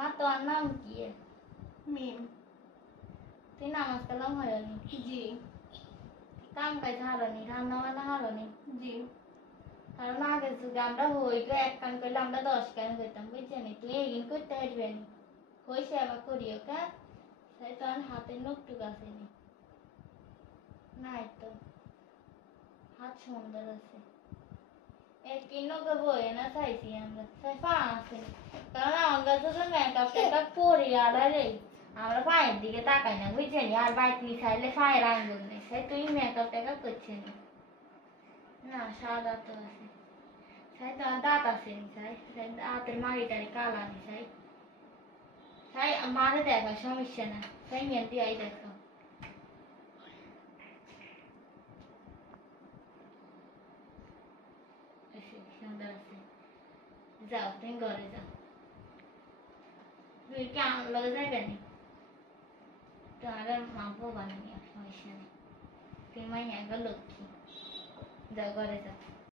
মা তোর নাম কি? মিম। তুই নামাজ কালাম হয়নি? জি। কাম কাজ হারনি, রান্না বান্না হারনি? জি। কারণ আগের যুগে আমরা হইতো এক কান করলে আমরা 10 কান করতাম, বুঝছেন? তুই এগিন করতে পারবেন, হই সেবা করিও কা, তাই তোর হাতের নখটুক আছে নি? নাই তো, হাত সুন্দর আছে। একই নখে বই না চাইছি আমরা, তাই পা আছে। কারণ আমার কাছে তো মেকআপ টেকআপ করি আড়ালে, আমরা পায়ের দিকে তাকাই না, বুঝছেন? আর বাইকলি চাইলে পায়ের আঙ্গুল নেই, তাই তুই মেকআপ টেকআপ করছেন না? সাদা তো আছে, তাই তো দাঁত আছে নি, তাই দাঁতের মাড়িটারি কালা নি, তাই মারে দেখা সমস্যা না, তাই মেহেন্দি আই দেখো সুন্দর আছে। যাও তুমি ঘরে যাও, তুই কি আমার লগে যাইবে নি? তোমার মাপও বানিয়ে সমস্যা নেই, তুমি মাই একবার লক্ষ্মী, যাও ঘরে যাও।